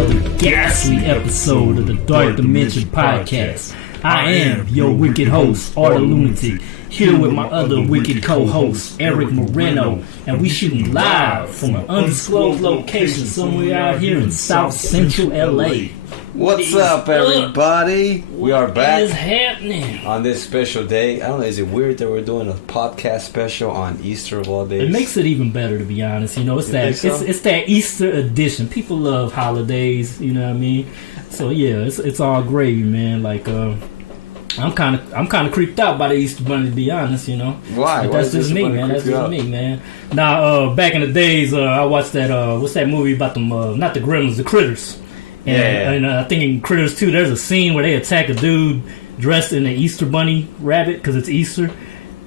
another ghastly episode of the Dark Dimension Podcast. I am your wicked host, Art Lunatic, here with my other wicked co-host, Eric Moreno, and we shooting live from an undisclosed location somewhere out here in South Central LA. What's up, everybody? We are back. What is happening? On this special day. I don't know, is it weird that we're doing a podcast special on Easter of all days? It makes it even better, to be honest. You know, it's that Easter edition. People love holidays, you know what I mean? So yeah, it's all gravy, man. Like I'm kind of creeped out by the Easter Bunny, to be honest. You know, why? But that's just me, man. That's just me, man. Now, back in the days, I watched that. What's that movie about them? Not the Gremlins, the Critters. And I think in Critters 2, there's a scene where they attack a dude dressed in an Easter Bunny rabbit because it's Easter.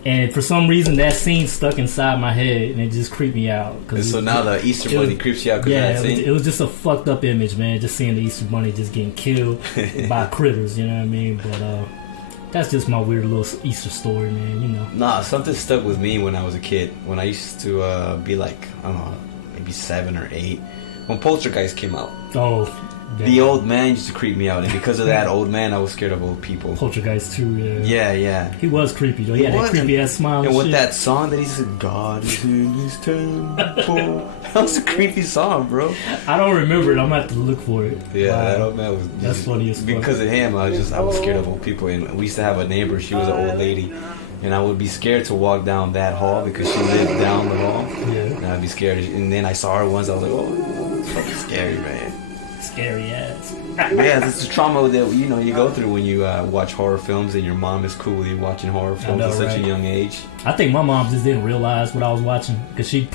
And for some reason, that scene stuck inside my head, and it just creeped me out. So now the Easter Bunny creeps you out because of that scene? It was just a fucked up image, man, just seeing the Easter Bunny just getting killed by critters, you know what I mean? But that's just my weird little Easter story, man, you know. Nah, something stuck with me when I was a kid. When I used to be like, I don't know, maybe 7 or 8. When Poltergeist came out. Oh, yeah. The old man used to creep me out, and because of that old man, I was scared of old people. Poltergeist 2, Yeah. He was creepy, though. He had that creepy ass smile. And with that song that he said, God is in his temple. That was a creepy song, bro. I don't remember it. I'm gonna have to look for it. Yeah, that old man was. That's funny as fuck. Because of him, I was scared of old people, and we used to have a neighbor. She was an old lady. And I would be scared to walk down that hall because she lived down the hall. Yeah. And I'd be scared. And then I saw her once. I was like, oh, it's fucking scary, man. Scary ass. Yeah, that's the trauma that you go through when you watch horror films, and your mom is cool with you watching horror films at such a young age. I think my mom just didn't realize what I was watching because she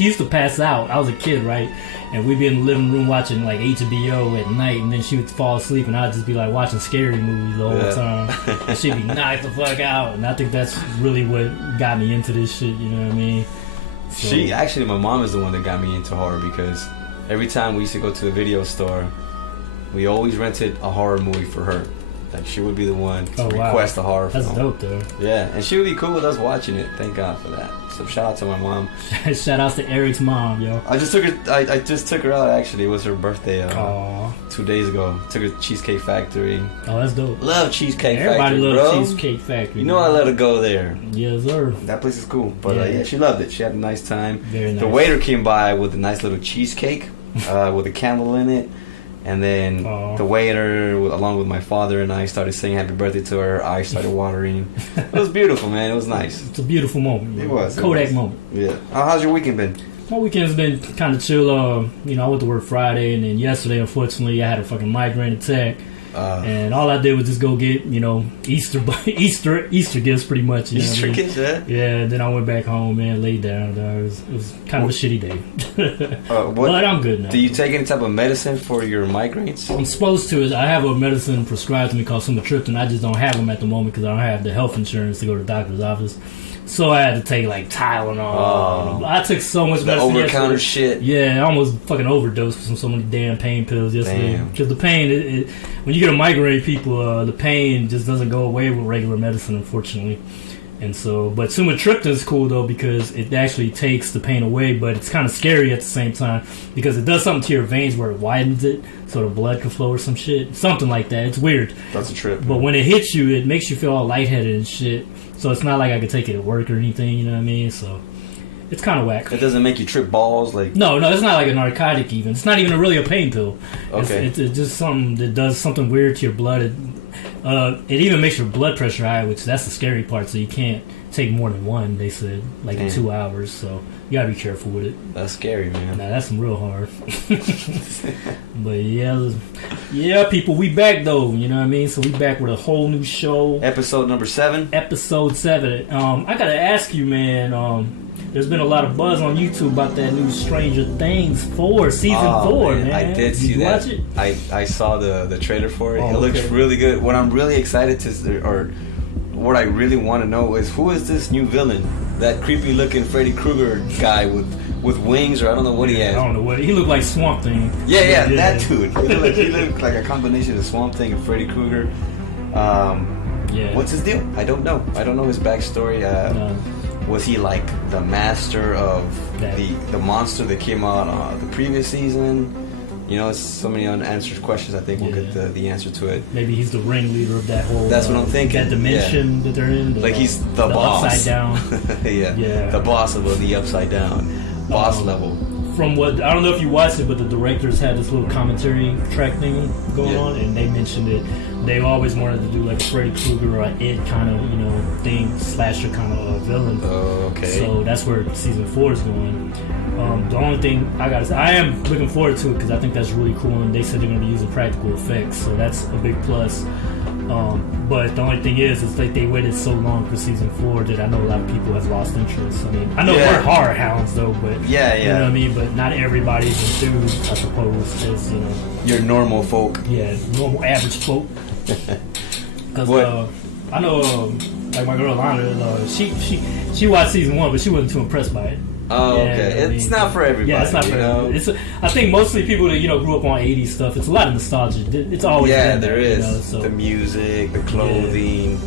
used to pass out. I was a kid, right? And we'd be in the living room watching like HBO at night, and then she would fall asleep, and I'd just be like watching scary movies the whole time. And she'd be knocked the fuck out, and I think that's really what got me into this shit. You know what I mean? So, my mom is the one that got me into horror because every time we used to go to the video store, we always rented a horror movie for her. Like, she would be the one to request a horror film. That's dope, though. Yeah, and she would be cool with us watching it. Thank God for that. So shout out to my mom. Shout out to Eric's mom, yo. I just took her out, actually. It was her birthday 2 days ago. Took her to Cheesecake Factory. Oh, that's dope. Love Cheesecake Everybody Factory, loves Cheesecake Factory. You know I let her go there. Yes, sir. That place is cool. But she loved it. She had a nice time. Very nice. The waiter came by with a nice little cheesecake with a candle in it. And then the waiter, along with my father and I, started saying happy birthday to her. Eyes started watering. It was beautiful, man. It was nice. It's a beautiful moment. It was. Kodak moment. Yeah. How's your weekend been? My weekend's been kind of chill. I went to work Friday, and then yesterday, unfortunately, I had a fucking migraine attack. And all I did was just go get, Easter gifts, pretty much. Easter gifts, yeah? Yeah, and then I went back home, man, laid down. It was kind of a shitty day. But I'm good now. Do you take any type of medicine for your migraines? I'm supposed to. I have a medicine prescribed to me called sumatriptan. I just don't have them at the moment because I don't have the health insurance to go to the doctor's office. So I had to take like Tylenol. I took so much medicine. The over-counter shit. Yeah, I almost fucking overdosed from so many damn pain pills yesterday. Because the pain, when you get a migraine, the pain just doesn't go away with regular medicine, unfortunately. And so, but sumatriptan is cool though because it actually takes the pain away, but it's kind of scary at the same time because it does something to your veins where it widens it so the blood can flow or some shit. Something like that. It's weird. That's a trip. But when it hits you, it makes you feel all lightheaded and shit. So it's not like I could take it at work or anything, you know what I mean? So it's kind of whack. It doesn't make you trip balls? No, it's not like a narcotic even. It's not even really a pain pill. Okay. It's just something that does something weird to your blood. It even makes your blood pressure high, which that's the scary part. So you can't take more than one, they said, in 2 hours. So you gotta be careful with it. That's scary, man. Nah, that's some real hard. But yeah, people, we back though. You know what I mean? So we back with a whole new show. Episode number 7. Episode 7. I gotta ask you, man. There's been a lot of buzz on YouTube about that new Stranger Things 4, season 4, man. I did see that. Did you watch it? I saw the trailer for it. It looks really good. What I'm really excited what I really want to know is who is this new villain? That creepy looking Freddy Krueger guy with wings, or I don't know what he has. I don't know what he looked like. Swamp Thing. Yeah, that dude. He looked like a combination of Swamp Thing and Freddy Krueger. What's his deal? I don't know. I don't know his backstory. Was he like the master of the monster that came out the previous season? You know, it's so many unanswered questions. I think we'll get the answer to it. Maybe he's the ringleader of that whole. That's what I'm thinking. That dimension that they're in. Like he's the boss. Upside down. yeah. The boss of the upside down. Boss level. From what I don't know if you watched it, but the directors had this little commentary track thing going on, and they mentioned it. They always wanted to do like a Freddy Krueger or an It kind of thing, slasher kind of villain. Oh, okay. So that's where season 4 is going. The only thing I gotta say, I am looking forward to it because I think that's really cool, and they said they're gonna be using practical effects, so that's a big plus. But the only thing is like they waited so long for season 4 that I know a lot of people have lost interest. I mean, I know we're horror hounds though, but you know what I mean. But not everybody's enthused, I suppose, as your normal folk. Yeah, normal average folk. Because I know, like my girl Lana, she watched season 1, but she wasn't too impressed by it. Oh, okay. It's not for everybody. Yeah, it's not for everybody. I think mostly people that grew up on 80s stuff. It's a lot of nostalgia. It's always been there is. So. The music, the clothing,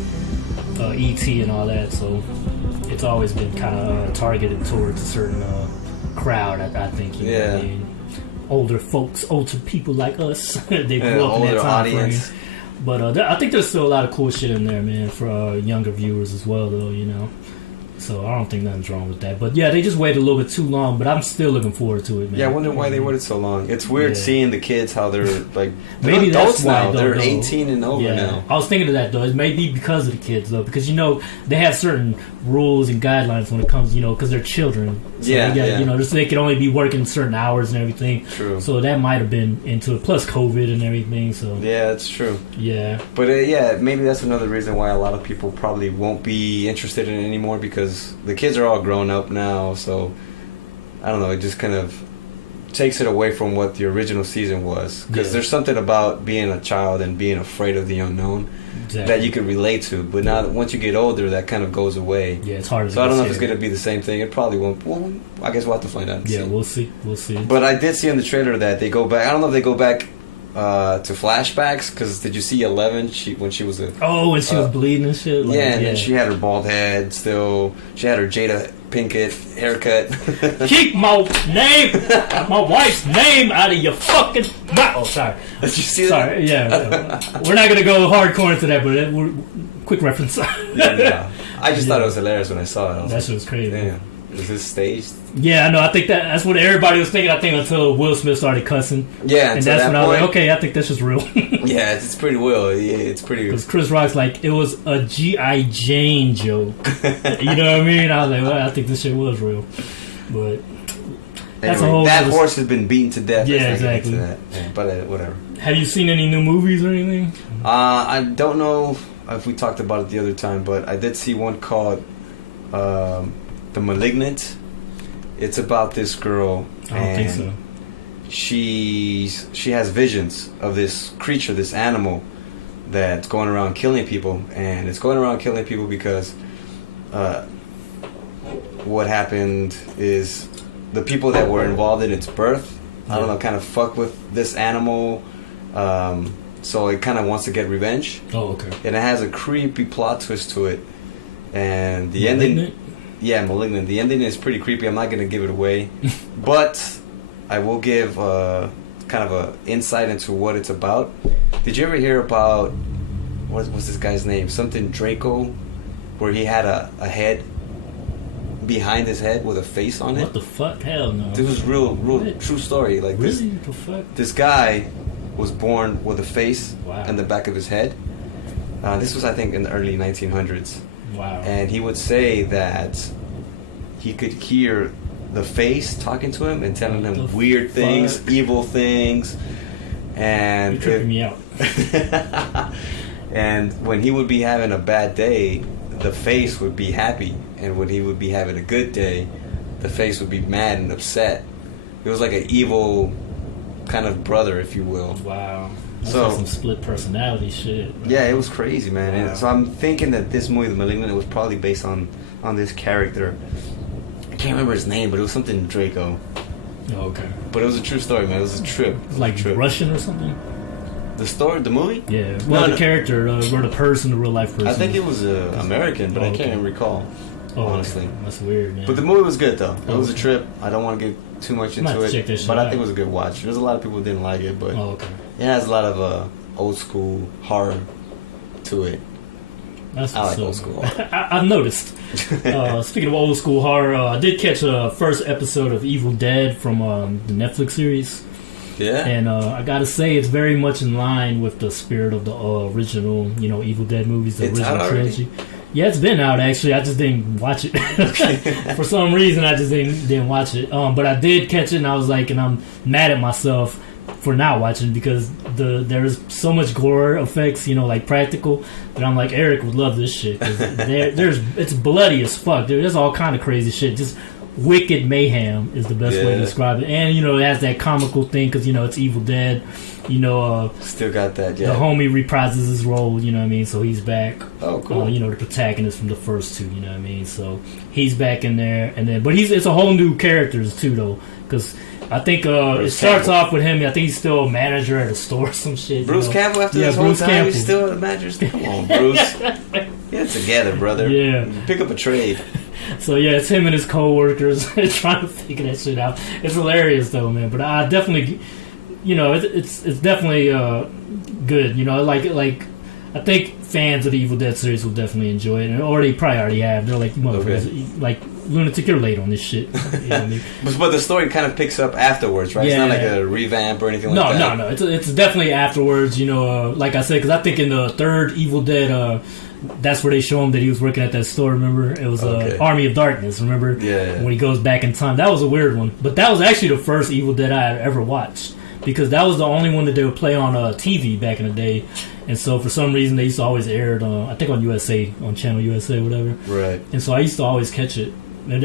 E.T. and all that. So it's always been kind of targeted towards a certain crowd. I think. You know what I mean? Older folks, older people like us. They grew up in that time audience. Frame. But I think there's still a lot of cool shit in there, man, for younger viewers as well, though. So I don't think nothing's wrong with that. But yeah, they just waited a little bit too long, but I'm still looking forward to it, man. Yeah, I wonder why they waited so long. It's weird seeing the kids, how they're like, maybe adults that's why now. They're 18 and over now. I was thinking of that, though. It may be because of the kids, though, because, they have certain rules and guidelines when it comes, because they're children. So they can only be working certain hours and everything. True. So that might have been into it, plus COVID and everything. So yeah, that's true. Yeah. But maybe that's another reason why a lot of people probably won't be interested in it anymore, because the kids are all grown up now. So I don't know. It just kind of takes it away from what the original season was, because there's something about being a child and being afraid of the unknown that you can relate to. But now, once you get older, that kind of goes away. Yeah, it's hard. So I don't know if it's going to be the same thing. It probably won't. Well, I guess we'll have to find out. Yeah, we'll see. But I did see in the trailer that they go back. I don't know if they go back to flashbacks, because did you see 11? When she was when she was bleeding and shit. And then she had her bald head still. She had her Jada Pinkett haircut. Keep my wife's name out of your fucking mouth. Oh, sorry. Did you see that? Sorry, yeah. We're not gonna go hardcore into that, but quick reference. I just thought it was hilarious when I saw it. That shit was crazy. Damn. Is this staged? Yeah, I know. I think that's what everybody was thinking. I think until Will Smith started cussing. Yeah, and that's when I was like, okay, I think this is real. Yeah, it's pretty real. Yeah, it's pretty. Because Chris Rock's like, it was a G.I. Jane joke. You know what I mean? I was like, well, I think this shit was real. But that's a whole. That horse has been beaten to death. Yeah, exactly. But whatever. Have you seen any new movies or anything? I don't know if we talked about it the other time, but I did see one called The Malignant. It's about this girl. I don't think so. She has visions of this creature, this animal that's going around killing people, and it's going around killing people because what happened is the people that were involved in its birth, I don't know, kind of fuck with this animal, so it kind of wants to get revenge. Oh, okay. And it has a creepy plot twist to it, and the Malignant? ending. Yeah, Malignant. The ending is pretty creepy. I'm not going to give it away. But I will give kind of a insight into what it's about. Did you ever hear about, what was this guy's name? Something Draco, where he had a head behind his head with a face on it? What the fuck? Hell no. This was real true story. Like really? What the fuck? This guy was born with a face in the back of his head. This was, I think, in the early 1900s. Wow. And he would say that he could hear the face talking to him and telling him weird things, evil things. And you're tripping me out. And when he would be having a bad day, the face would be happy. And when he would be having a good day, the face would be mad and upset. It was like an evil kind of brother, if you will. Wow. That's like some split personality shit. Right? Yeah, it was crazy, man. Wow. And so I'm thinking that this movie, The Malignant, was probably based on this character. I can't remember his name, but it was something Draco. Oh, okay. But it was a true story, man. It was a trip. Like Russian or something? The story, the movie? Yeah. Well, the character, or the person, the real life person. I think it was American, but I can't recall. honestly. Okay. That's weird, man. But the movie was good though. It was a trip. I don't want to get too much into it, but I think it was a good watch. There's a lot of people who didn't like it, but it has a lot of old school horror to it. That's I like old school horror. I've noticed. Speaking of old school horror, I did catch a first episode of Evil Dead from the Netflix series. Yeah. And I gotta say, it's very much in line with the spirit of the original, Evil Dead movies, the original trilogy. Yeah, it's been out actually. I just didn't watch it for some reason. I just didn't watch it. But I did catch it, and I was like, and I'm mad at myself for not watching because there's so much gore effects, like practical, that I'm like, Eric would love this shit. It's bloody as fuck. There's all kind of crazy shit. Just wicked mayhem is the best way to describe it. And it has that comical thing because it's Evil Dead. Still got that. Yeah. The homie reprises his role. You know what I mean? So he's back. Oh, cool. The protagonist from the first two. You know what I mean? So he's back in there, but it's a whole new characters too though, because I think it starts off with him. I think he's still a manager at a store or some shit. Bruce Campbell after this whole time, he's still a manager. Come on, Bruce. Get it together, brother. Yeah. Pick up a trade. So yeah, it's him and his co-workers trying to figure that shit out. It's hilarious though, man. But I definitely, it's definitely good. Like I think fans of the Evil Dead series will definitely enjoy it, or they probably already have. They're like, motherfuckers, like lunatic, you're late on this shit. You know what I mean? But the story kind of picks up afterwards, right? Yeah. It's not like a revamp or anything like that. No. It's definitely afterwards. Like I said, because I think in the third Evil Dead, that's where they show him that he was working at that store. Remember, it was Army of Darkness. Remember, when he goes back in time. That was a weird one, but that was actually the first Evil Dead I had ever watched because that was the only one that they would play on TV back in the day. And so for some reason they used to always air it I think on USA, on Channel USA, whatever. Right. And so I used to always catch it. And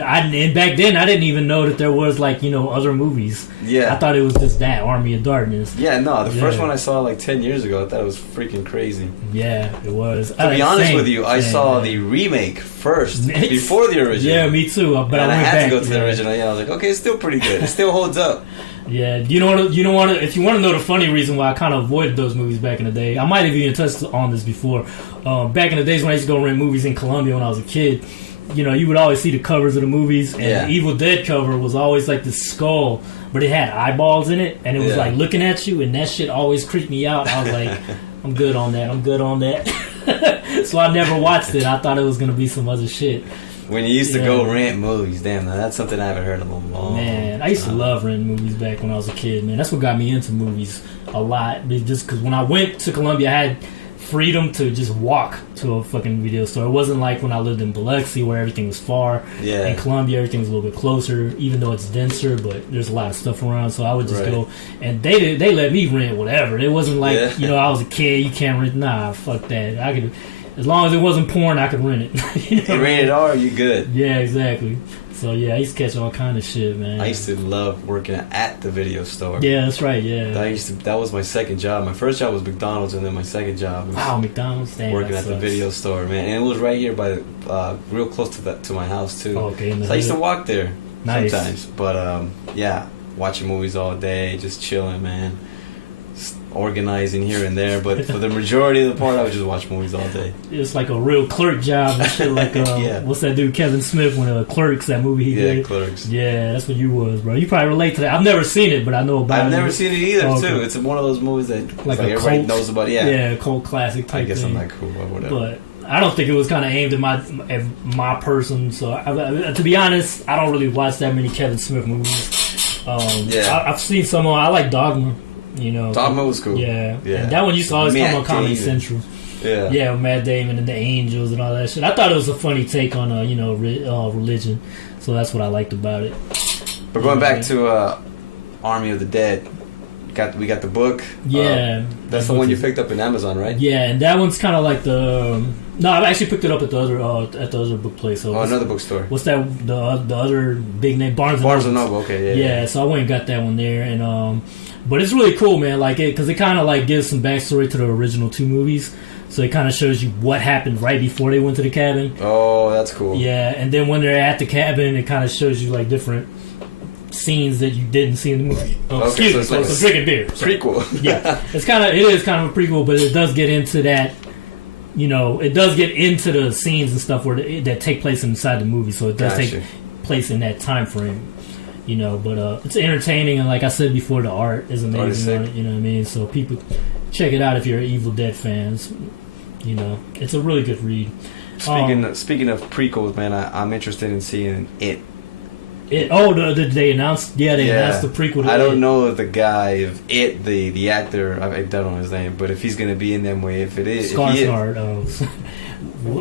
back then I didn't even know that there was other movies. Yeah. I thought it was just that Army of Darkness. Yeah, no, the first one I saw 10 years ago, I thought it was freaking crazy. Yeah, it was. To be honest with you, I saw the remake first before the original. Yeah, me too. But I had to go to the original. Yeah, I was like, okay, it's still pretty good. It still holds up. Yeah, if you want to know the funny reason why I kind of avoided those movies back in the day, I might have even touched on this before. Back in the days when I used to go rent movies in Columbia when I was a kid, you would always see the covers of the movies, and the Evil Dead cover was always like this skull, but it had eyeballs in it, and it was like looking at you, and that shit always creeped me out. I was like, I'm good on that. So I never watched it. I thought it was going to be some other shit. When you used to go rent movies, damn, now that's something I haven't heard in a long Man, I used to love renting movies back when I was a kid, man. That's what got me into movies a lot. Just because when I went to Columbia, I had freedom to just walk to a fucking video store. It wasn't like when I lived in Biloxi where everything was far. Yeah. In Columbia, everything was a little bit closer, even though it's denser, but there's a lot of stuff around. So I would just go, and they let me rent whatever. It wasn't like, I was a kid, you can't rent. Nah, fuck that. I could... As long as it wasn't porn, I could rent it. You rated R, you good. Yeah, exactly. So, yeah, I used to catch all kind of shit, man. I used to love working at the video store. Yeah, that's right, yeah. That was my second job. My first job was McDonald's, and then my second job was McDonald's? Damn, working at the video store, man. And it was right here by real close to my house, too. Oh, okay. So I used to walk there sometimes. But, watching movies all day, just chilling, man. Organizing here and there, but for the majority of the part, I would just watch movies all day. It's like a real clerk job and shit. Like, what's that dude, Kevin Smith, when Clerks, that movie he did? Yeah, Clerks. Yeah, that's what you was, bro. You probably relate to that. I've never seen it, but I know about it. I've never seen it either, too. It's one of those movies that like everybody knows about. Yeah, a cult classic type I guess thing. I'm not cool or whatever. But I don't think it was kind of aimed at my person. So, to be honest, I don't really watch that many Kevin Smith movies. I've seen some. I like Dogma. Dogma was cool. Yeah. And that one used to always come on Comedy Central. Yeah, with Matt Damon and the Angels and all that shit. I thought it was a funny take on religion, so that's what I liked about it. But going back to Army of the Dead, we got the book. Yeah, that's the one you picked up in Amazon, right? Yeah, and that one's kind of like the. No, I actually picked it up at the other book place. So another bookstore. What's that? The other big name, Barnes and Noble. Okay, yeah. So I went and got that one there, and but it's really cool, man. Like because it kind of like gives some backstory to the original two movies. So it kind of shows you what happened right before they went to the cabin. Oh, that's cool. Yeah, and then when they're at the cabin, it kind of shows you like different scenes that you didn't see in the movie. Excuse me, so it's drinking beer. Prequel. Yeah, it is kind of a prequel, but it does get into that it does get into the scenes and stuff that take place inside the movie, so it does take place in that time frame. But it's entertaining, and like I said before, the art is amazing on it, you know what I mean? So people check it out if you're Evil Dead fans. It's a really good read. Speaking of prequels, man, I'm interested in seeing It. They announced the prequel to I don't know if the guy, if It, the actor, I don't know his name, but if he's going to be in that way, if it is. Skarsgård.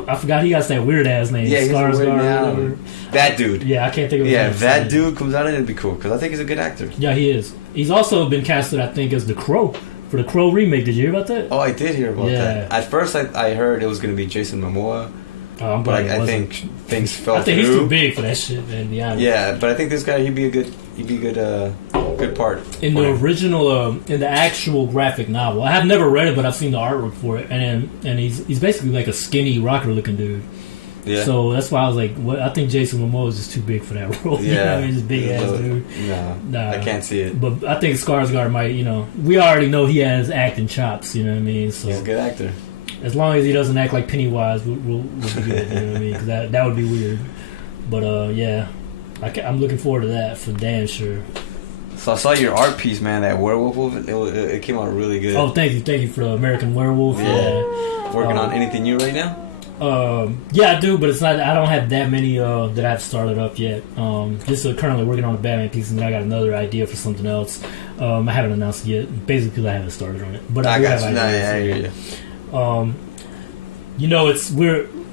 I forgot he got that weird ass name. Yeah, Skarsgård. That dude. Yeah, I can't think of his name. Yeah, if that dude comes out, it'd be cool, because I think he's a good actor. Yeah, he is. He's also been casted, I think, as the Crow for the Crow remake. Did you hear about that? Oh, I did hear about that. At first, I heard it was going to be Jason Momoa. But I think things fell through. I think he's too big for that shit, man. To be honest. Yeah, but I think this guy he'd be a good part in the original, in the actual graphic novel. I have never read it, but I've seen the artwork for it, and he's basically like a skinny rocker looking dude. Yeah. So that's why I was like, I think Jason Momoa is just too big for that role. Yeah, he's a big ass dude. Nah, I can't see it. But I think Skarsgård might. We already know he has acting chops. You know what I mean? So he's a good actor. As long as he doesn't act like Pennywise, we'll be good. You know what I mean? Because that would be weird. But yeah, I'm looking forward to that for damn sure. So I saw your art piece, man. That werewolf, it came out really good. Oh, thank you for the American Werewolf. Yeah. Working on anything new right now? Yeah, I do, but it's not. I don't have that many that I've started up yet. Just currently working on a Batman piece, and then I got another idea for something else. I haven't announced it yet. Basically, I haven't started on it, but I do have ideas. I hear you.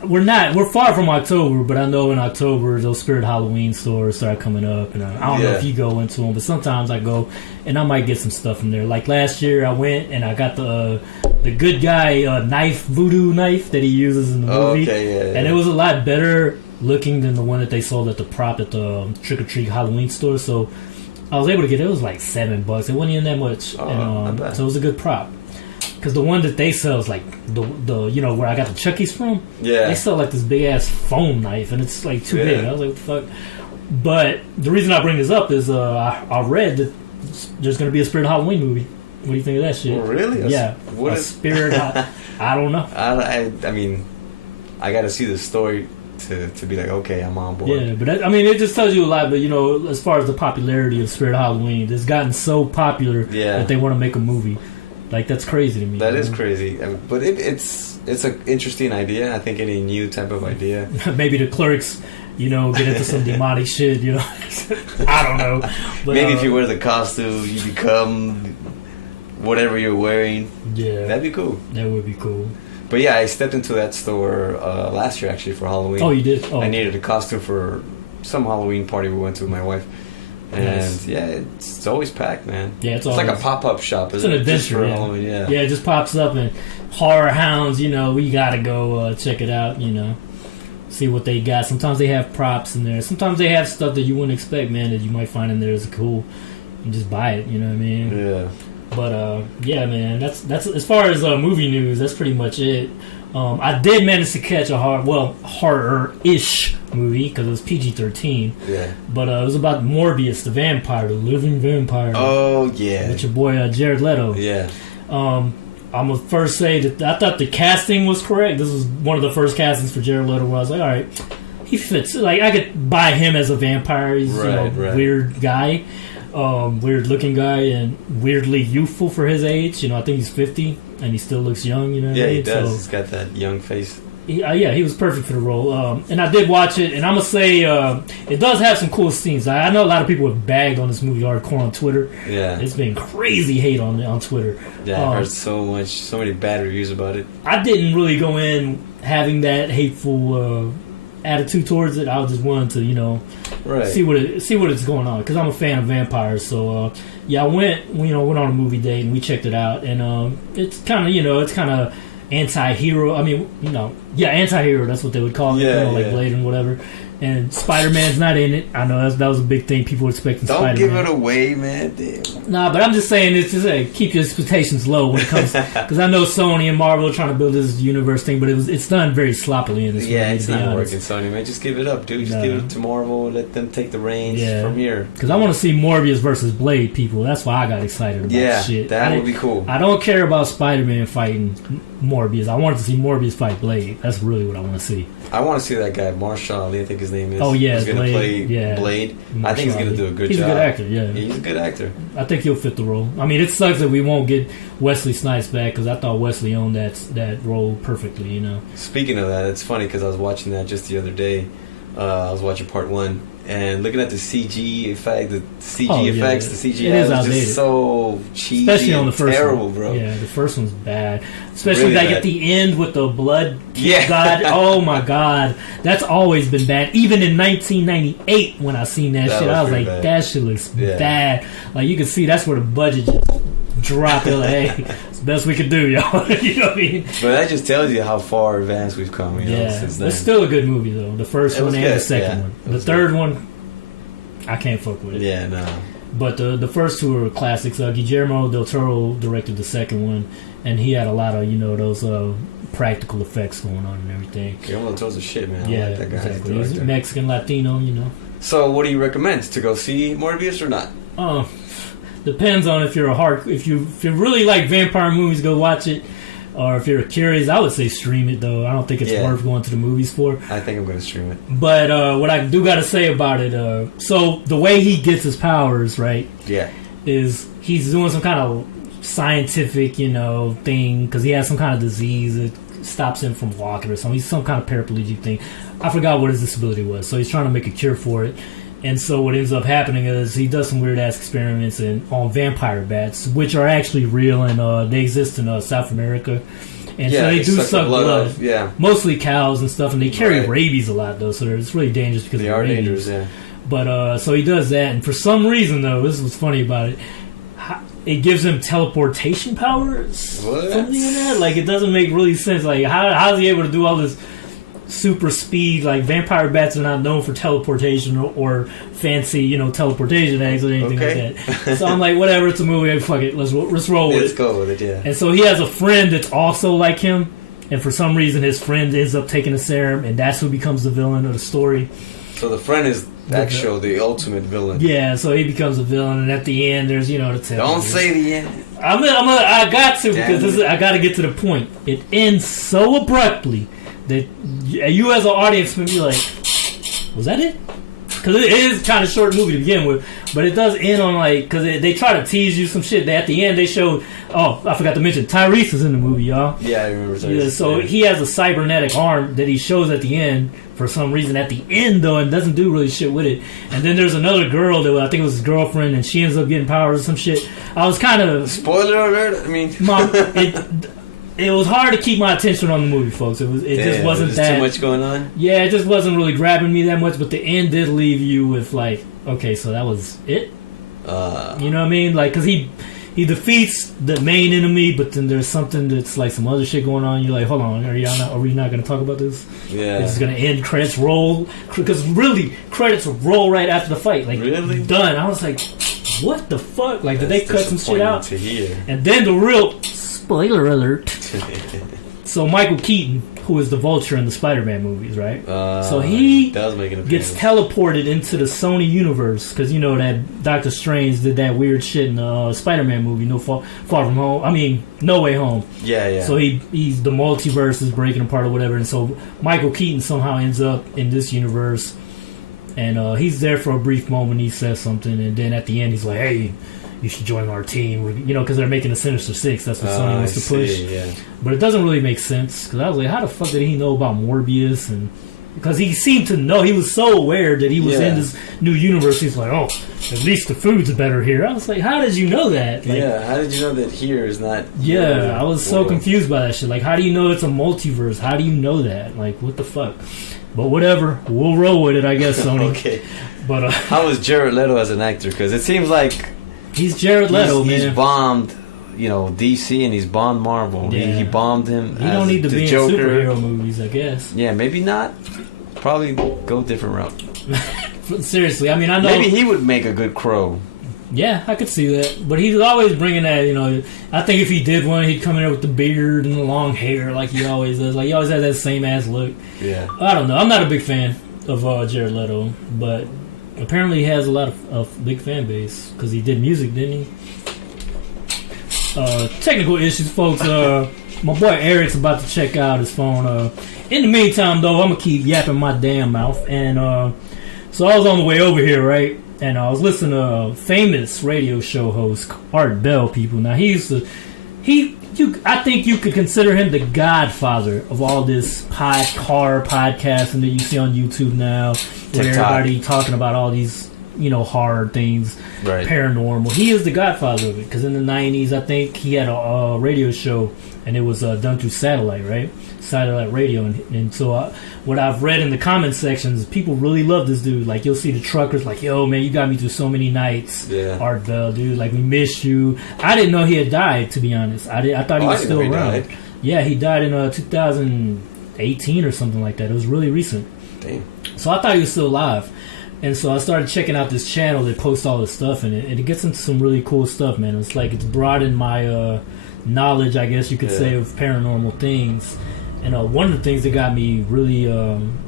We're far from October, but I know in October those Spirit Halloween stores start coming up, and I don't know if you go into them, but sometimes I go and I might get some stuff from there. Like last year, I went and I got the good guy voodoo knife that he uses in the movie, and it was a lot better looking than the one that they sold at the Trick or Treat Halloween store. So I was able to get it. Was like $7. It wasn't even that much, so it was a good prop. Because the one that they sell is like the where I got the Chuckies from. Yeah, they sell like this big ass foam knife, and it's like too big. I was like, what the fuck? But the reason I bring this up is I read that there's going to be a Spirit Halloween movie. What do you think of that shit? Oh, really? Yeah, what is Spirit? I don't know. I mean, I got to see the story to be like, okay, I'm on board. Yeah, but it just tells you a lot. But as far as the popularity of Spirit Halloween, it's gotten so popular that they want to make a movie. Like, that's crazy to me. That is crazy. But it's an interesting idea. I think any new type of idea. Maybe the Clerks, get into some demonic shit, I don't know. But, maybe if you wear the costume, you become whatever you're wearing. Yeah. That'd be cool. That would be cool. But yeah, I stepped into that store last year, actually, for Halloween. Oh, you did? Oh. I needed a costume for some Halloween party we went to with my wife. And nice. Yeah, it's always packed, man. Yeah, it's like a pop-up shop. It's an adventure. Yeah, it just pops up, and horror hounds. We gotta go check it out. See what they got. Sometimes they have props in there. Sometimes they have stuff that you wouldn't expect, man, that you might find in there is cool. And just buy it. You know what I mean? Yeah. But yeah, man. That's as far as movie news. That's pretty much it. I did manage to catch a horror-ish movie because it was PG-13. Yeah. But it was about Morbius, the vampire, the living vampire. Oh, yeah. With your boy Jared Leto. Yeah. I'm going to first say that I thought the casting was correct. This was one of the first castings for Jared Leto where I was like, all right, he fits. Like, I could buy him as a vampire. He's weird guy. Weird-looking guy and weirdly youthful for his age. I think he's 50 and he still looks young. Yeah, he does. So, he's got that young face. He was perfect for the role. And I did watch it, and I'm gonna say it does have some cool scenes. I know a lot of people have bagged on this movie hardcore on Twitter. Yeah, it's been crazy hate on Twitter. Yeah, I heard so many bad reviews about it. I didn't really go in having that hateful attitude towards it. I just wanted to, see what it's going on because I'm a fan of vampires. So I went on a movie date and we checked it out, and it's kind of anti-hero. Anti-hero. That's what they would call it. Like Blade and whatever. And Spider-Man's not in it. I know that was a big thing. People were expecting Spider-Man. Don't give it away, man. Damn. Nah, but I'm just saying it's just keep your expectations low when it comes because I know Sony and Marvel are trying to build this universe thing, but it's done very sloppily in this movie. Yeah, it's not working, Sony, man. Just give it up, dude. Just give it to Marvel. Let them take the reins from here. Because I want to see Morbius versus Blade, people. That's why I got excited about shit. That would be cool. I don't care about Spider-Man fighting Morbius. I wanted to see Morbius fight Blade. That's really what I want to see. I want to see that guy, Marshall Ali, I think his name is. Oh, yeah. He's going to play Blade. I think he's going to do a good job. He's a good actor, yeah. He's a good actor. I think he'll fit the role. I mean, it sucks that we won't get Wesley Snipes back because I thought Wesley owned that role perfectly, you know. Speaking of that, it's funny because I was watching that just the other day. I was watching part 1. And looking at the CG effect, the CG it is outdated. Just so cheesy, especially on the first terrible, one. Bro. Yeah, the first one's bad. Especially really like bad. At the end with the blood. Yeah. God, oh my God, that's always been bad. Even in 1998, when I seen that shit, I was like, bad. That shit looks bad. Like you can see, that's where the budget just dropped. They're like, hey, it's the best we could do, y'all. You know what I mean? But that just tells you how far advanced we've come. You know, since then. It's still a good movie though. The first one and the second one. The third one, I can't fuck with it. Yeah, no. But the first two are classics. Guillermo del Toro directed the second one, and he had a lot of those practical effects going on and everything. Guillermo del Toro's a shit, man. Yeah, I like that guy. exactly. He's Mexican, Latino, you know. So, what do you recommend? To go see Morbius or not? Depends on if you're if you really like vampire movies, go watch it. Or if you're curious, I would say stream it, though. I don't think it's worth going to the movies for. I think I'm going to stream it. But what I do got to say about it, so the way he gets his powers, right? Yeah. Is he's doing some kind of scientific, thing, because he has some kind of disease that stops him from walking or something. He's some kind of paraplegic thing. I forgot what his disability was. So he's trying to make a cure for it. And so what ends up happening is he does some weird-ass experiments on vampire bats, which are actually real, and they exist in South America. And so they do suck blood. Yeah. Mostly cows and stuff, and they carry rabies a lot, though, so it's really dangerous because they of are rabies. Dangerous, yeah. But, so he does that, and for some reason, though, this is what's funny about it, it gives him teleportation powers from the internet. Like, it doesn't make really sense. Like, how is he able to do all this super speed? Like, vampire bats are not known for teleportation or fancy, teleportation eggs or anything like that. So I'm like, whatever, it's a movie, fuck it, let's roll with it. Let's go with it, yeah. And so he has a friend that's also like him, and for some reason his friend ends up taking a serum, and that's who becomes the villain of the story. So the friend is the ultimate villain. Yeah, so he becomes a villain, and at the end there's, the tale. Don't say the end. I got to, because I got to get to the point. It ends so abruptly that you as an audience would be like, was that it? Because it is kind of a short movie to begin with, but it does end on because they try to tease you some shit. At the end they showed, I forgot to mention, Tyrese is in the movie, y'all. Yeah, I remember Tyrese. Yeah, so he has a cybernetic arm that he shows at the end for some reason at the end, though, and doesn't do really shit with it. And then there's another girl that I think was his girlfriend, and she ends up getting powers or some shit. I was kind of... Spoiler alert, I mean... It was hard to keep my attention on the movie, folks. It just wasn't that... too much going on? Yeah, it just wasn't really grabbing me that much, but the end did leave you with, okay, so that was it? You know what I mean? Because he defeats the main enemy, but then there's something that's some other shit going on. You're like, hold on, are we not going to talk about this? Yeah. This is going to end, credits roll. Because really, credits roll right after the fight. Really? Done. I was like, what the fuck? Did they cut some shit out? To hear. And then the real... Spoiler alert. So Michael Keaton, who is the Vulture in the Spider-Man movies, right? So he gets teleported into the Sony universe because that Doctor Strange did that weird shit in the Spider-Man movie, Far From Home. I mean, No Way Home. Yeah, yeah. So he's the multiverse is breaking apart or whatever, and so Michael Keaton somehow ends up in this universe, and he's there for a brief moment. He says something, and then at the end he's like, "Hey, you should join our team," because they're making a Sinister Six. That's what Sony wants to push. Yeah. But it doesn't really make sense, because I was like, how the fuck did he know about Morbius? And because he seemed to know, he was so aware that he was in this new universe. He's like, at least the food's better here. I was like, how did you know that? How did you know that here is not... Yeah, I was so confused by that shit. How do you know it's a multiverse? How do you know that? What the fuck? But whatever, we'll roll with it, I guess, Sony. Okay. But how was Jared Leto as an actor? Because it seems like... He's Jared Leto, man. He's bombed, DC, and he's bombed Marvel. Yeah. He bombed him. He don't need to be in superhero movies, I guess. Yeah, maybe not. Probably go a different route. Seriously, I mean, I know... Maybe he would make a good Crow. Yeah, I could see that. But he's always bringing that, I think if he did one, he'd come in there with the beard and the long hair like he always does. He always has that same-ass look. Yeah. I don't know. I'm not a big fan of Jared Leto, but... Apparently he has a lot of big fan base because he did music, didn't he? technical issues, folks. My boy Eric's about to check out his phone. In the meantime, though, I'm gonna keep yapping my damn mouth. And so I was on the way over here, right? And I was listening to famous radio show host Art Bell. People, now I think you could consider him the godfather of all this car podcasting that you see on YouTube now, where everybody talking about all these, horror things, right, paranormal. He is the godfather of it, because in the 90s, I think he had a radio show, and it was done through satellite, right? Satellite radio. And so what I've read in the comment sections, people really love this dude. Like, you'll see the truckers like, yo, man, you got me through so many nights. Yeah. Art Bell, dude. Like, we missed you. I didn't know he had died, to be honest. I thought he was still around. Yeah, he died in 2018 or something like that. It was really recent. Damn. So I thought he was still alive. And so I started checking out this channel that posts all this stuff in it, and it gets into some really cool stuff, man. It's like it's broadened my knowledge, I guess you could say, of paranormal things. And one of the things that got me really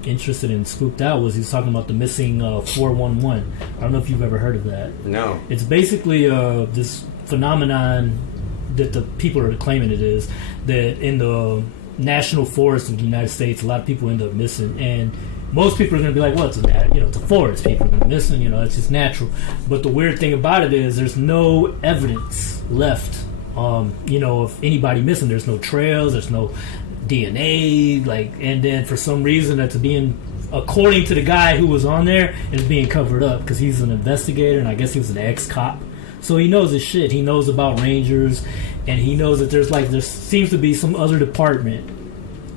interested and spooked out was he was talking about the missing 411. I don't know if you've ever heard of that. No. It's basically this phenomenon that the people are claiming it is, that in the national forest of the United States, a lot of people end up missing, and most people are going to be like, well, it's a forest. People are going to be missing, it's just natural. But the weird thing about it is there's no evidence left, of anybody missing. There's no trails, there's no DNA, and then for some reason that's being, according to the guy who was on there, it's being covered up because he's an investigator, and I guess he was an ex-cop. So he knows his shit. He knows about rangers, and he knows that there seems to be some other department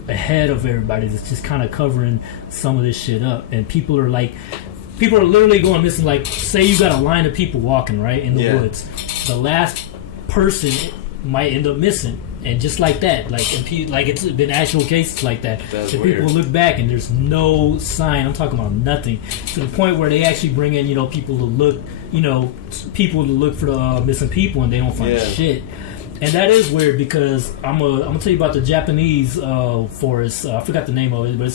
ahead of everybody that's just kind of covering some of this shit up. And people are literally going missing. Like, say you got a line of people walking right in the woods, the last person might end up missing, and just like that, it's been actual cases like that. That's so weird. People look back and there's no sign. I'm talking about nothing, to the point where they actually bring in people to look for the missing people, and they don't find shit. And that is weird, because I'm gonna tell you about the Japanese forest. I forgot the name of it, but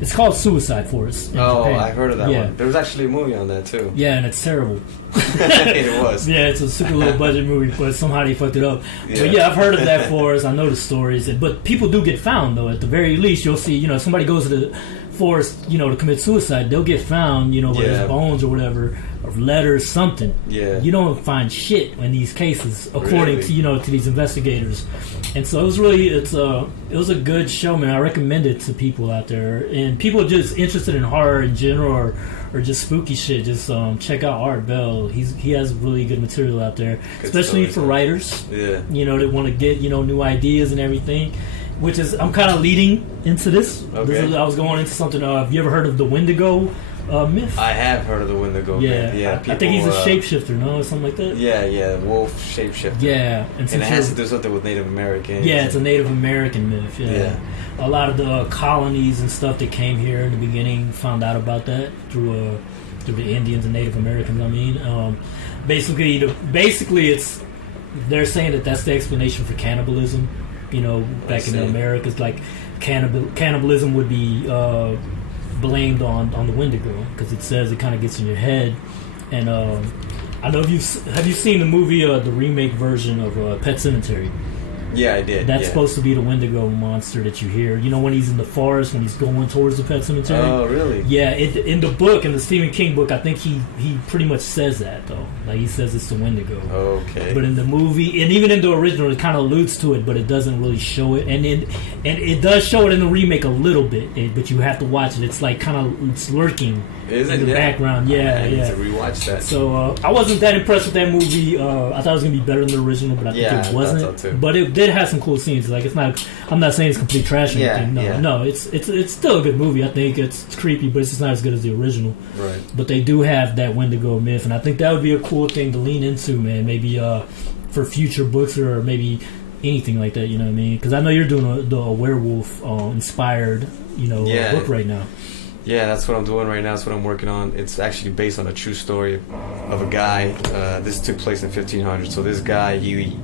it's called Suicide Forest. Japan. I've heard of that one. There was actually a movie on that too. Yeah, and it's terrible. It was. Yeah, it's a super low budget movie, but somehow they fucked it up. Yeah. But yeah, I've heard of that forest. I know the stories, but people do get found though. At the very least, you'll see. If somebody goes to the forest, to commit suicide, they'll get found. With his bones or whatever, or letters, something. Yeah. You don't find shit in these cases, according to to these investigators. And so it was a good show, man. I recommend it to people out there, and people just interested in horror in general, or just spooky shit. Just check out Art Bell. He has really good material out there, especially for writers. Yeah. That want to get new ideas and everything. Which is, I'm kind of leading into this. Okay. I was going into something. Have you ever heard of the Wendigo myth? I have heard of the Wendigo myth. Yeah. I think he's a shapeshifter, no? Or something like that? Yeah, wolf shapeshifter. Yeah. And it has to do something with Native Americans. Yeah, it's a Native American myth, yeah. A lot of the colonies and stuff that came here in the beginning found out about that through the Indians and Native Americans, basically it's, they're saying that that's the explanation for cannibalism. Back in the Americas, like cannibalism would be blamed on the Wendigo, because it says it kind of gets in your head. And I know have you seen the movie, the remake version of Pet Sematary? Yeah, I did. That's supposed to be the Wendigo monster that you hear. When he's in the forest, when he's going towards the Pet Sematary. Oh, really? Yeah, in the book, in the Stephen King book, I think he pretty much says that, though. Like, he says it's the Wendigo. Okay. But in the movie, and even in the original, it kind of alludes to it, but it doesn't really show it. And it does show it in the remake a little bit, but you have to watch it. It's like it's lurking in the background. Yeah, I need to rewatch that. So I wasn't that impressed with that movie. I thought it was going to be better than the original, but I think it wasn't. I thought so too. But it did have some cool scenes. Like, it's not. I'm not saying it's complete trash or anything. No, it's still a good movie. I think it's creepy, but it's just not as good as the original. Right. But they do have that Wendigo myth, and I think that would be a cool thing to lean into, man. Maybe for future books, or maybe anything like that. You know what I mean? Because I know you're doing a werewolf inspired book right now. Yeah, that's what I'm doing right now. That's what I'm working on. It's actually based on a true story of a guy. This took place in 1500. So this guy, he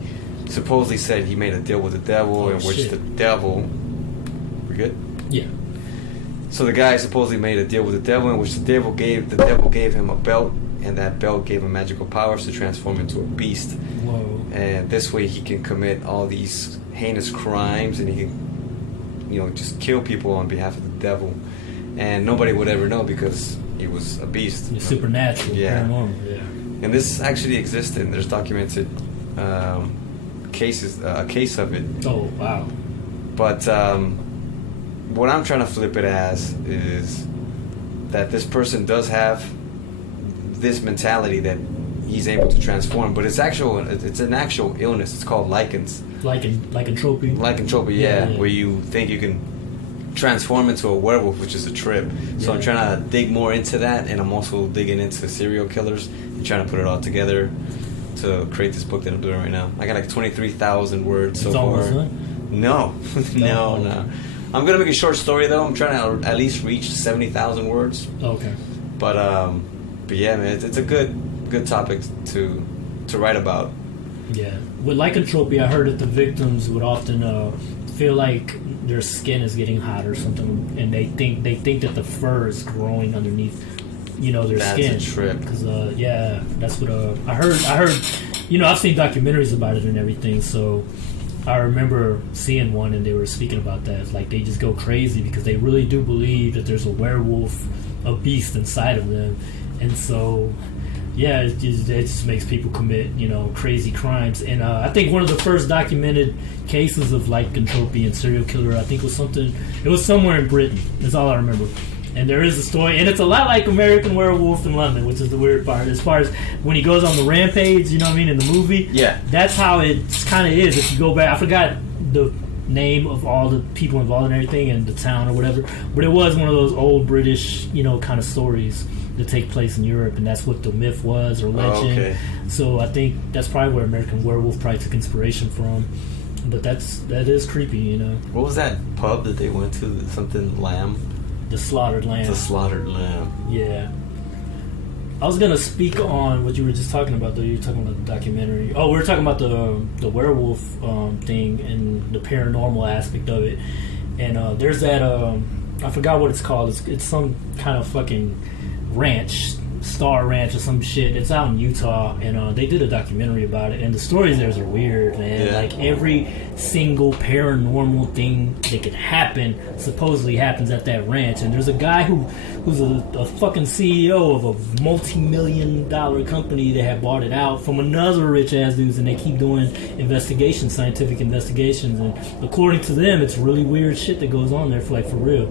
supposedly said he made a deal with the devil, which the devil... We good? Yeah. So the guy supposedly made a deal with the devil, in which the devil gave him a belt, and that belt gave him magical powers to transform into a beast. Whoa. And this way he can commit all these heinous crimes, and he can, you know, just kill people on behalf of the devil. And nobody would ever know because he was a beast. It's supernatural, paranormal, yeah. And this actually existed. There's documented cases, a case of it. Oh, wow. But what I'm trying to flip it as is that this person does have this mentality that he's able to transform, but it's an actual illness. It's called lichens. Lycanthropy. Lycanthropy, yeah, where you think you can transform into a werewolf, which is a trip. So I'm trying to dig more into that, and I'm also digging into serial killers and trying to put it all together to create this book that I'm doing right now. I got like 23,000 words so far. No. No. I'm gonna make a short story though. I'm trying to at least reach 70,000 words. Okay. But yeah, man, it's a good topic to write about. Yeah, with lycanthropy, I heard that the victims would often feel like their skin is getting hot or something, and they think that the fur is growing underneath, you know, their skin. That's a trip. Because that's what I heard. You know, I've seen documentaries about it and everything, so I remember seeing one and they were speaking about that. It's like they just go crazy because they really do believe that there's a werewolf, a beast inside of them, and so. Yeah, it just makes people commit, you know, crazy crimes. And I think one of the first documented cases of lycanthropy and serial killer, I think it was somewhere in Britain. That's all I remember. And there is a story, and it's a lot like American Werewolf in London, which is the weird part. As far as when he goes on the rampage, you know what I mean, in the movie? Yeah. That's how it kind of is. If you go back, I forgot the name of all the people involved and everything and the town or whatever, but it was one of those old British, you know, kind of stories that take place in Europe, and that's what the myth was, or legend. Okay. So I think that's probably where American Werewolf probably took inspiration from. But that is creepy, you know. What was that pub that they went to? Something Lamb? The Slaughtered Lamb. The Slaughtered Lamb. Yeah. I was gonna speak on what you were just talking about, though. You were talking about the documentary. Oh, we were talking about the werewolf thing and the paranormal aspect of it. And there's that I forgot what it's called. It's some kind of fucking ranch, Star Ranch or some shit. It's out in Utah, and they did a documentary about it, and the stories there are weird, man. Yeah. Like every single paranormal thing that could happen supposedly happens at that ranch. And there's a guy who's a fucking CEO of a multi-million-dollar company that had bought it out from another rich-ass dudes, and they keep doing scientific investigations, and according to them, it's really weird shit that goes on there for real.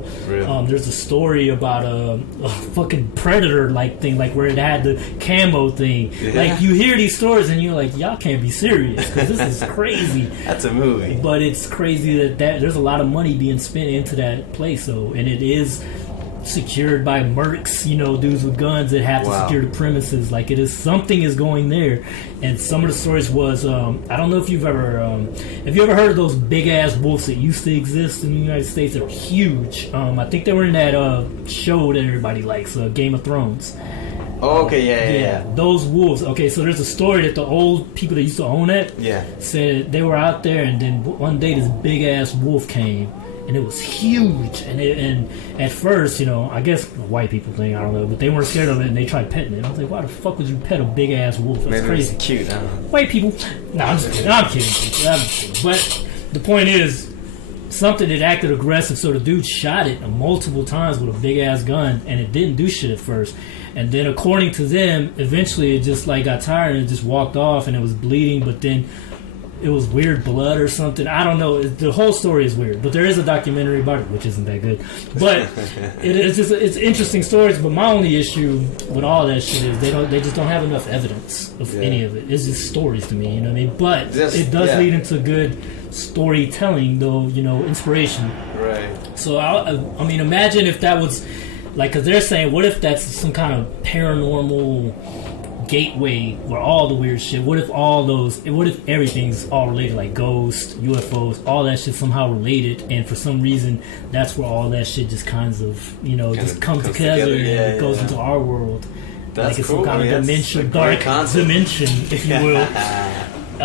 There's a story about a fucking predator-like thing, like where it had the camo thing. Yeah. Like, you hear these stories and you're like, y'all can't be serious, because this is crazy. That's a movie. But it's crazy that there's a lot of money being spent into that place, and it is secured by mercs, you know, dudes with guns that have to secure the premises. Like, it is, something is going there. And some of the stories was, I don't know if you've ever heard of those big ass wolves that used to exist in the United States. They're huge. I think they were in that show that everybody likes, Game of Thrones. Oh, okay, yeah. Those wolves. Okay, so there's a story that the old people that used to own it said they were out there, and then one day this big ass wolf came, and it was huge. And at first, you know, I guess white people thing, I don't know, but they weren't scared of it, and they tried petting it. I was like, why the fuck would you pet a big ass wolf? That's Maybe crazy. It's cute. I don't know. White people. No, I'm just kidding. I'm kidding. But the point is, something that acted aggressive, so the dude shot it multiple times with a big ass gun, and it didn't do shit at first. And then, according to them, eventually it just like got tired and it just walked off, and it was bleeding. But then it was weird blood or something. I don't know. The whole story is weird, but there is a documentary about it, which isn't that good. But it's interesting stories. But my only issue with all that shit is they just don't have enough evidence of any of it. It's just stories to me, you know what I mean? But it does lead into good storytelling, though, you know, inspiration. Right. So I mean, imagine if that was like, because they're saying, what if that's some kind of paranormal gateway where all the weird shit, what if everything's all related, like ghosts, UFOs, all that shit somehow related, and for some reason that's where all that shit just kinds of, you know, just comes together and it goes into our world. That's like it's cool. some kind of dimension, dark dimension, if you will.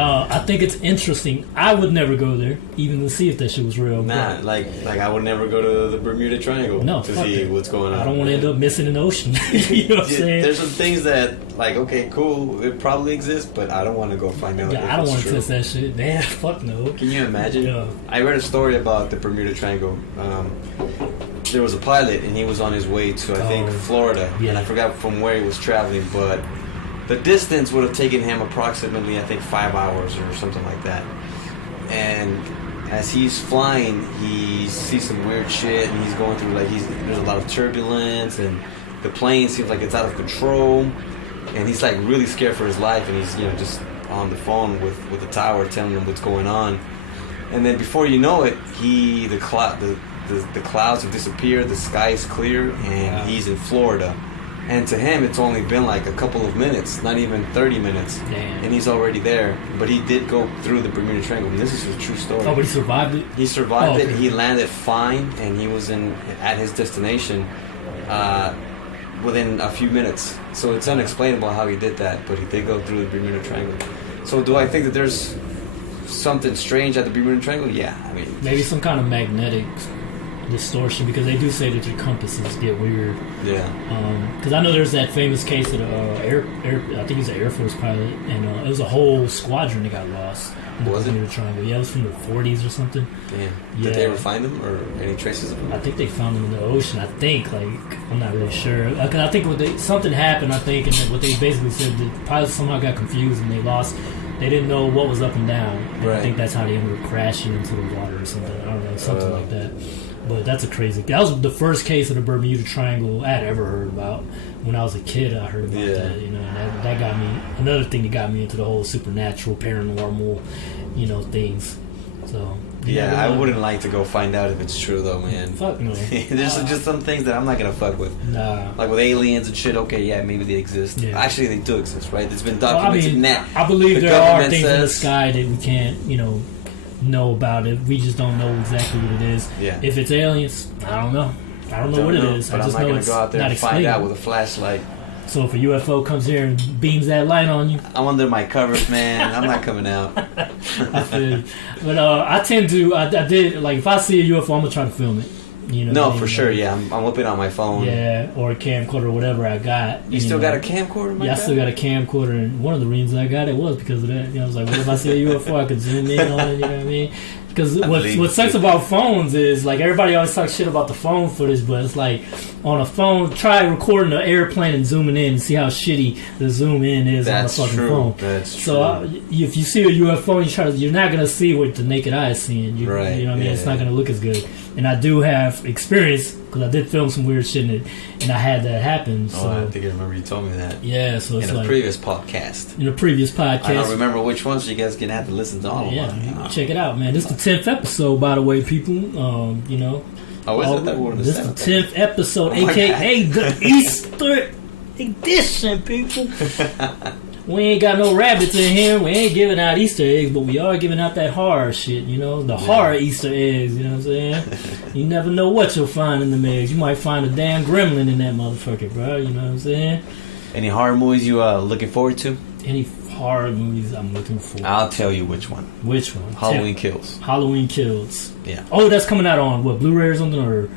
I think it's interesting. I would never go there, even to see if that shit was real. Nah, like I would never go to the Bermuda Triangle to see what's going on. I don't want to end up missing in the ocean. You know what I'm saying? There's some things that, like, okay, cool, it probably exists, but I don't want to go find out. Yeah, I don't want to test that shit. Man, fuck no. Can you imagine? Yeah. I read a story about the Bermuda Triangle. There was a pilot, and he was on his way to, I think, Florida, and I forgot from where he was traveling, but the distance would have taken him approximately, I think, 5 hours or something like that. And as he's flying, he sees some weird shit, and he's going through, like, there's a lot of turbulence, and the plane seems like it's out of control, and he's, like, really scared for his life, and he's, just on the phone with the tower telling him what's going on. And then before you know it, the clouds have disappeared, the sky is clear, and he's in Florida. And to him, it's only been like a couple of minutes, not even 30 minutes. Damn. And he's already there. But he did go through the Bermuda Triangle. And this is a true story. Oh, but he survived it? He survived it. He landed fine, and he was at his destination within a few minutes. So it's unexplainable how he did that, but he did go through the Bermuda Triangle. So do I think that there's something strange at the Bermuda Triangle? Yeah, I mean... Maybe some kind of magnetic distortion, because they do say that your compasses get weird. Yeah. Because I know there's that famous case of I think he's an Air Force pilot, and it was a whole squadron that got lost in the Bermuda Triangle. Yeah, it was from the 40s or something. Damn. Yeah. Did they ever find them, or any traces of them? I think they found them in the ocean. I think, I'm not really sure. Because I think something happened, I think, and what they basically said, the pilots somehow got confused and they lost. They didn't know what was up and down. And I think that's how they ended up crashing into the water or something. I don't know, something like that. But that's a crazy... That was the first case of the Bermuda Triangle I had ever heard about. When I was a kid, I heard about that. That got me... Another thing that got me into the whole supernatural, paranormal, things. So... Yeah, I wouldn't like to go find out if it's true, though, man. Fuck no. There's just some things that I'm not going to fuck with. Nah. Like with aliens and shit, okay, yeah, maybe they exist. Yeah. Actually, they do exist, right? It's been documented. I believe there are things in the sky that we can't, know about it. We just don't know exactly what it is. Yeah. If it's aliens, I don't know. I don't know what it is. But I just I'm not going to go out there and find out with a flashlight. So if a UFO comes here and beams that light on you, I'm under my covers, man. I'm not coming out. I feel. But I tend to. I did, like, if I see a UFO, I'm gonna try to film it. No, for sure. Yeah, I'm whipping out my phone. Yeah, or a camcorder, or whatever I got. You still got a camcorder? Yeah, I still got a camcorder, and one of the reasons I got it was because of that. I was like, what if I see a UFO? I could zoom in on it. You know what I mean? Because what sucks about phones is, like, everybody always talks shit about the phone footage, but it's like, on a phone, try recording an airplane and zooming in and see how shitty the zoom in is on the fucking phone. That's true. So if you see a UFO, you're not gonna see what the naked eye is seeing. You know what I mean? It's not gonna look as good. And I do have experience because I did film some weird shit and I had that happen. So. I think I remember you told me that. Yeah, so it's in a previous podcast. In a previous podcast. I don't remember which one, so you guys gonna have to listen to all of them. Check it out, man. This is the 10th episode, by the way, people. Oh, is it? This is the 10th episode, a.k.a. the Easter edition, people. We ain't got no rabbits in here. We ain't giving out Easter eggs, but we are giving out that horror shit, the horror Easter eggs, you know what I'm saying? You never know what you'll find in the eggs. You might find a damn gremlin in that motherfucker, bro, you know what I'm saying? Any horror movies you looking forward to? Any horror movies I'm looking for? I'll tell you which one. Which one? Halloween Kills. Halloween Kills. Yeah. Oh, that's coming out on, what, Blu-ray or something? Or?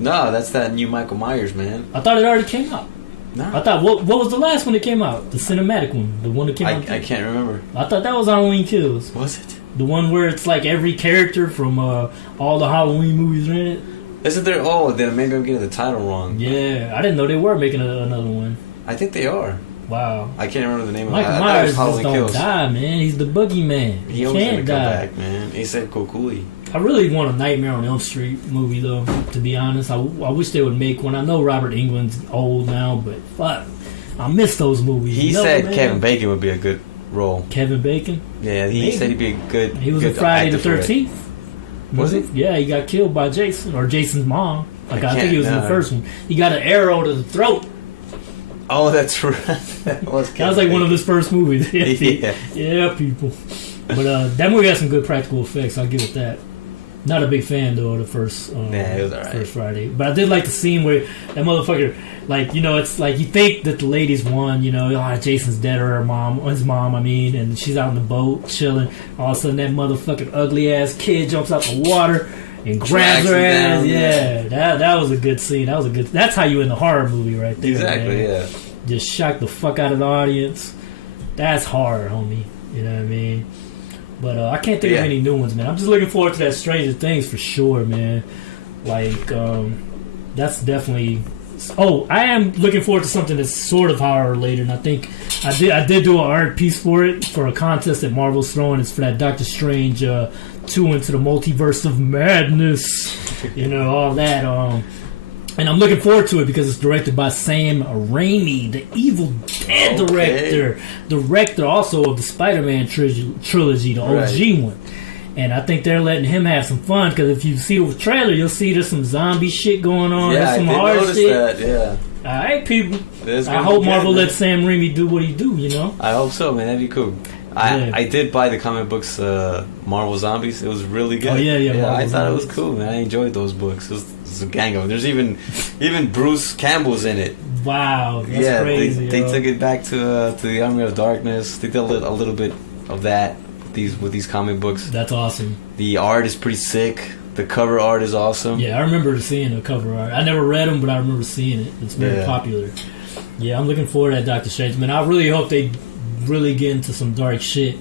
No, that's that new Michael Myers, man. I thought it already came out. No. I thought, what was the last one that came out? The cinematic one. The one that came out? I can't remember. I thought that was Halloween Kills. Was it? The one where it's like every character from all the Halloween movies are in it. Isn't there? Oh, then maybe I'm getting the title wrong. Yeah, I didn't know they were making another one. I think they are. Wow. I can't remember the name of it. Michael Myers just don't die, man. He's the boogeyman. He always can't die. Come back, man. He said Kokui. I really want a Nightmare on Elm Street movie, though, to be honest. I wish they would make one. I know Robert Englund's old now, but fuck. I miss those movies. He said Kevin Bacon would be a good role. Kevin Bacon? Yeah, he said he'd be a good. He was in Friday the 13th. Was he? Yeah, he got killed by Jason, or Jason's mom. I think he was in the first one. He got an arrow to the throat. Oh, that's right. That was like one of his first movies. Yeah, people. But that movie has some good practical effects. I'll give it that. Not a big fan though of the first it was alright. First Friday, but I did like the scene where that motherfucker, like, you know, it's like you think that the ladies won, you know, Jason's dead or his mom, I mean, and she's out on the boat chilling. All of a sudden, that motherfucking ugly ass kid jumps out the water and grabs her ass. Down, yeah, that was a good scene. That's how you in the horror movie right there. Exactly, man. yeah. Just shock the fuck out of the audience. That's horror, homie. You know what I mean? But I can't think of any new ones, man. I'm just looking forward to that Stranger Things for sure, man. Like, that's definitely... Oh, I am looking forward to something that's sort of horror related, and I think I did do an art piece for it, for a contest that Marvel's throwing. It's for that Doctor Strange 2 into the Multiverse of Madness. You know, all that. And I'm looking forward to it because it's directed by Sam Raimi, the Evil Dead director also of the Spider-Man trilogy, the OG one. And I think they're letting him have some fun because if you see the trailer, you'll see there's some zombie shit going on. Yeah, there's some I did hard notice shit. that, yeah. All right, people. I hope Marvel lets Sam Raimi do what he do, you know? I hope so, man. That'd be cool. I did buy the comic books, Marvel Zombies. It was really good. Oh, yeah. I thought it was cool, man. I enjoyed those books. It was a gang of them. There's even Bruce Campbell's in it. Wow, that's crazy. They took it back to the Army of Darkness. They did a little bit of that with these comic books. That's awesome. The art is pretty sick. The cover art is awesome. Yeah, I remember seeing the cover art. I never read them, but I remember seeing it. It's very popular. Yeah, I'm looking forward to that Doctor Strange. Man, I really hope they really get into some dark shit.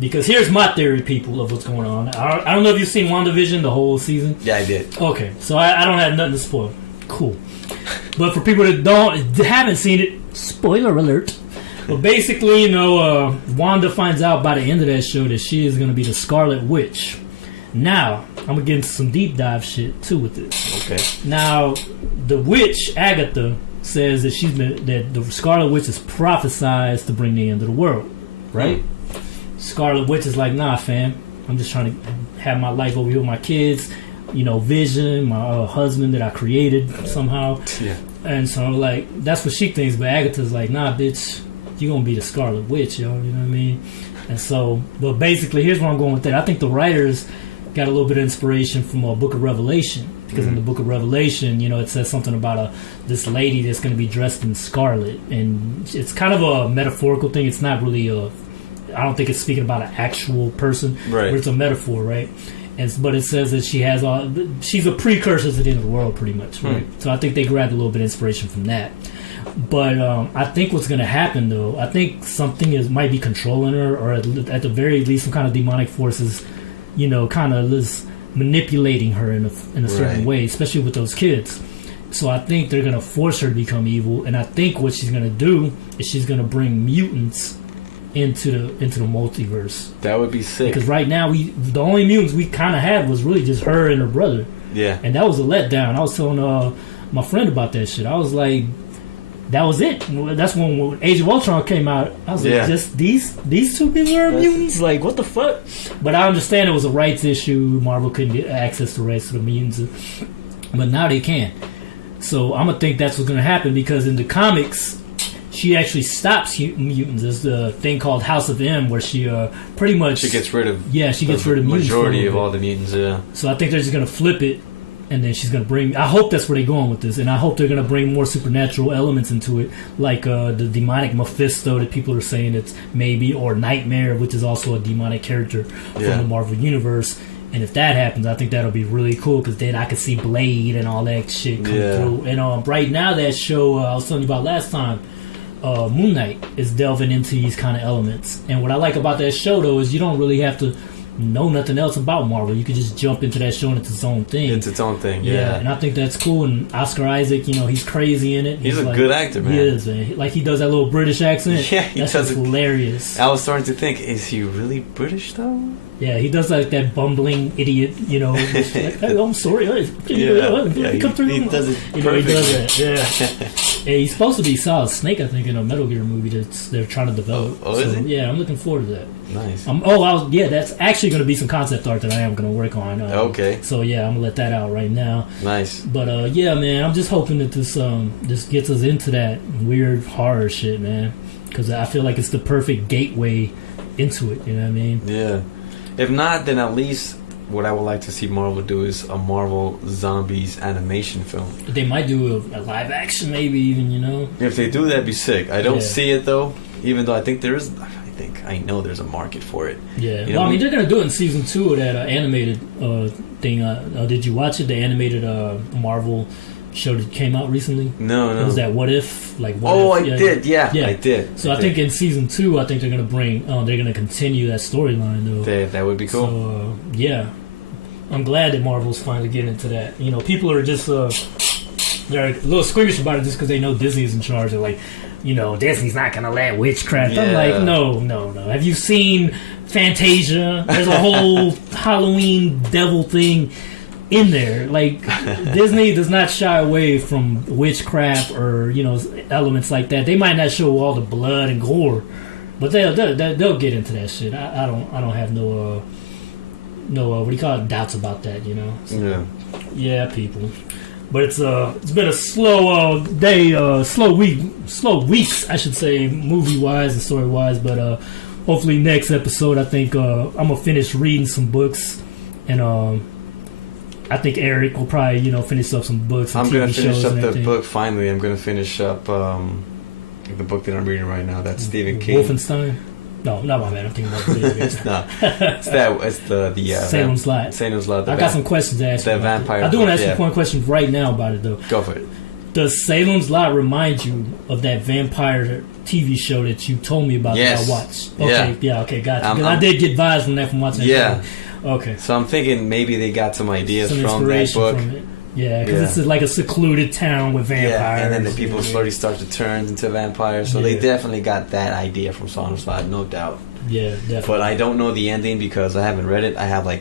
Because here's my theory, people, of what's going on. I don't know if you've seen WandaVision, the whole season. Yeah, I did. Okay, so I don't have nothing to spoil. Cool. But for people that haven't seen it, spoiler alert. But basically, you know, Wanda finds out by the end of that show that she is going to be the Scarlet Witch. Now, I'm going to get into some deep dive shit, too, with this. Okay. Now, the witch, Agatha, says that that the Scarlet Witch is prophesized to bring the end of the world. Right? Scarlet Witch is like, nah, fam. I'm just trying to have my life over here with my kids. You know, Vision, my husband that I created somehow. Yeah. And so, like, that's what she thinks. But Agatha's like, nah, bitch, you're going to be the Scarlet Witch, yo. You know what I mean? And so, but basically, here's where I'm going with that. I think the writers got a little bit of inspiration from a Book of Revelation. Because in the Book of Revelation, you know, it says something about this lady that's going to be dressed in scarlet. And it's kind of a metaphorical thing. It's not really I don't think it's speaking about an actual person. Right. But it's a metaphor, right? But it says that she's a precursor to the end of the world, pretty much, right? So I think they grabbed a little bit of inspiration from that. But I think what's going to happen, though, I think something might be controlling her, or at the very least, some kind of demonic forces, you know, kind of manipulating her in a certain way, especially with those kids. So I think they're going to force her to become evil, and I think what she's going to do is she's going to bring mutants into the multiverse. That would be sick. Because right now the only mutants we kind of had was really just her and her brother. Yeah. And that was a letdown. I was telling my friend about that shit. I was like, that was it. That's when Age of Ultron came out. I was like, just these two people are mutants? Like, what the fuck? But I understand it was a rights issue. Marvel couldn't get access to the rights to the mutants. But now they can. So I'm going to think that's what's going to happen, because in the comics, she actually stops mutants. There's the thing called House of M, where she pretty much... She gets rid of... Yeah, she gets rid of mutants. Majority of all the mutants, yeah. So I think they're just going to flip it, and then she's going to bring... I hope that's where they're going with this, and I hope they're going to bring more supernatural elements into it, like the demonic Mephisto that people are saying it's maybe, or Nightmare, which is also a demonic character from the Marvel Universe. And if that happens, I think that'll be really cool, because then I could see Blade and all that shit come through. And right now, that show I was telling you about last time, Moon Knight, is delving into these kind of elements. And what I like about that show, though, is you don't really have to know nothing else about Marvel. You could just jump into that show and it's its own thing. It's its own thing, yeah. And I think that's cool. And Oscar Isaac, you know, he's crazy in it. He's a like, good actor, man. He is, man. Like, he does that little British accent. Yeah, he does. That's hilarious. I was starting to think, is he really British, though? Yeah, he does like that bumbling idiot, you know. Like, oh, I'm sorry. He does it perfect. He does that, yeah. He's supposed to be Solid Snake, I think, in a Metal Gear movie they're trying to develop. Oh, is he? Yeah, I'm looking forward to that. Nice. That's actually going to be some concept art that I am going to work on. Okay. So, yeah, I'm going to let that out right now. Nice. But, yeah, man, I'm just hoping that this gets us into that weird horror shit, man. Because I feel like it's the perfect gateway into it, you know what I mean? Yeah. If not, then at least what I would like to see Marvel do is a Marvel Zombies animation film. They might do a live action, maybe even, you know. If they do, that'd be sick. I don't see it though, even though I think there is. I know there's a market for it. Yeah, you know, well, I mean, they're gonna do it in season 2 of that animated thing. Did you watch it? The animated Marvel show that came out recently. No. It was that What If? Like, what oh, if? I did. Yeah, I did. So I think in season 2, I think they're gonna bring. They're gonna continue that storyline though. That would be cool. So yeah, I'm glad that Marvel's finally getting into that. You know, people are just they're a little squeamish about it just because they know Disney's in charge. They're like, you know, Disney's not gonna let witchcraft. Yeah. I'm like, no. Have you seen Fantasia? There's a whole Halloween devil thing in there. Like, Disney does not shy away from witchcraft or, you know, elements like that. They might not show all the blood and gore, but they'll get into that shit. I don't have no what do you call it, doubts about that, you know. So, yeah, people. But it's been a slow day, slow weeks, I should say, movie wise and story wise. But hopefully next episode, I think I'm gonna finish reading some books, and I think Eric will probably, you know, finish up some books. And I'm gonna finish up the book finally. I'm gonna finish up the book that I'm reading right now. That's Stephen King. Wolfenstein. No, not my man. I'm thinking about it. It's not. It's the Salem's Lot. Salem's Lot. I got some questions to ask you. The vampire. I do want to ask you one question right now about it, though. Go for it. Does Salem's Lot remind you of that vampire TV show that you told me about that I watched? Okay, okay, gotcha. Because I did get vibes from that from watching that. Okay. So I'm thinking maybe they got some ideas from that book. From it. Yeah, because it's like a secluded town with vampires. Yeah, and then the people slowly start to turn into vampires. So they definitely got that idea from Salem's Lot, no doubt. Yeah, definitely. But I don't know the ending because I haven't read it. I have I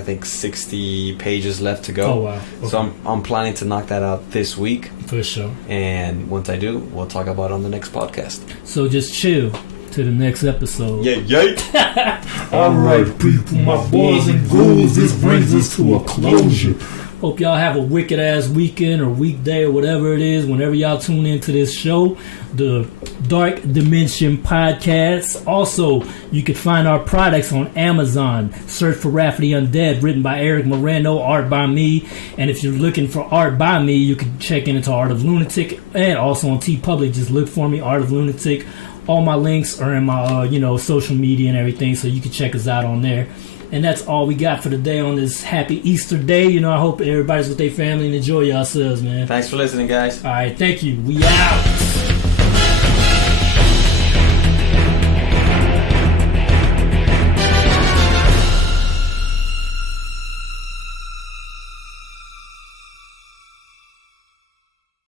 think 60 pages left to go. Oh, wow. Okay. So I'm planning to knock that out this week. For sure. And once I do, we'll talk about it on the next podcast. So just chill to the next episode. Yeah. Alright, people, my boys and ghouls, this brings us to a closure. Hope y'all have a wicked ass weekend or weekday or whatever it is whenever y'all tune into this show, the Dark Dimension Podcast. Also, you can find our products on Amazon. Search for Rafferty Undead, written by Eric Moreno, art by me. And if you're looking for art by me, you can check into Art of Lunatic, and also on TeePublic. Just look for me, Art of Lunatic. All my links are in my social media and everything, so you can check us out on there. And that's all we got for today on this happy Easter day. You know, I hope everybody's with their family and enjoy yourselves, man. Thanks for listening, guys. All right, thank you. We out.